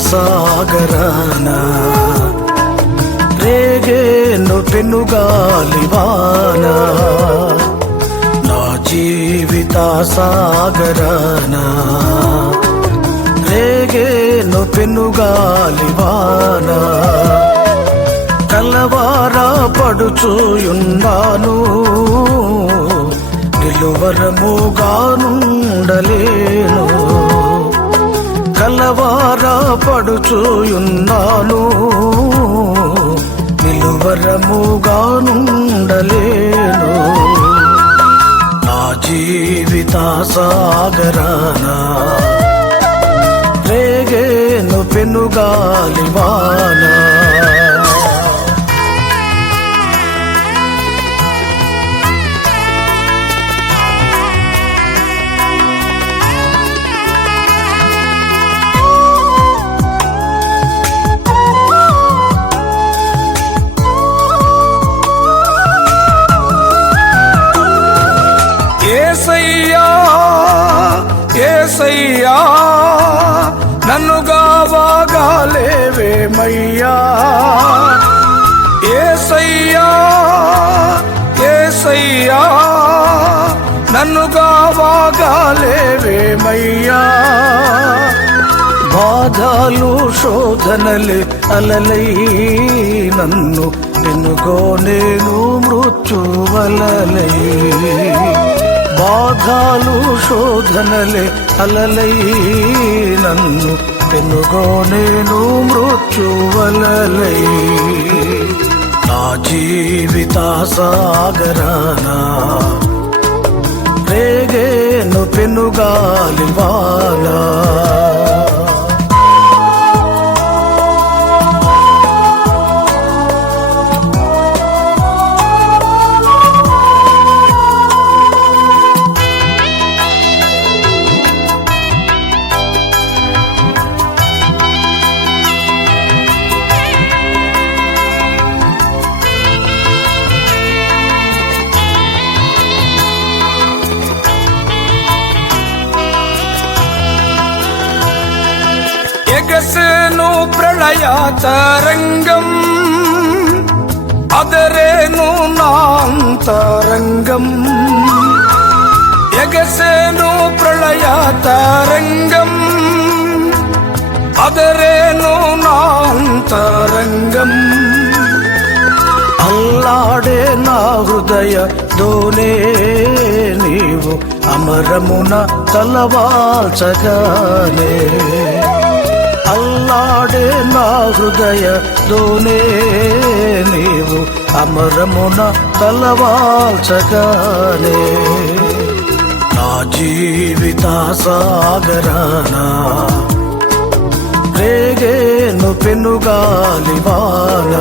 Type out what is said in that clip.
సాగరాన రేగేను పెనుగాలివాన నా జీవిత సాగరాన రేగేను పెనుగాలివాన కలవారా పడుచుయున్నాను నిలువరముగానుండలేను కలవారా పడుచుయున్నాను నిలువరముగానుండలేను నా జీవిత సాగరాన రేగేను పెనుగాలివాన యేసయ్యా యేసయ్యా నన్ను గావగాలేవేమయ్యా యేసయ్యా యేసయ్యా నన్ను గావగాలేవేమయ్యా బాధలు శోధనలే అలలై నన్ను పెనుగొనేను మృత్యువలలై బాధలు శోధనలే అలలై నన్ను పెనుగొనేను మృత్యువలలై నా జీవిత సాగరాన రేగేను పెనుగాలివాన ఎగసెను ప్రళయ తరంగం అదరేను నాంతరంగం ఎగసెను ప్రళయ తరంగం అదరేను నాంతరంగం అల్లాడే నా హృదయ దోనే నీవు అమరమున తలవాల్చగానే అల్లాడే నా హృదయ దోనే నీవు అమరమున తలవాల్చగానే నా జీవిత సాగరాన రేగేను పెనుగాలివాన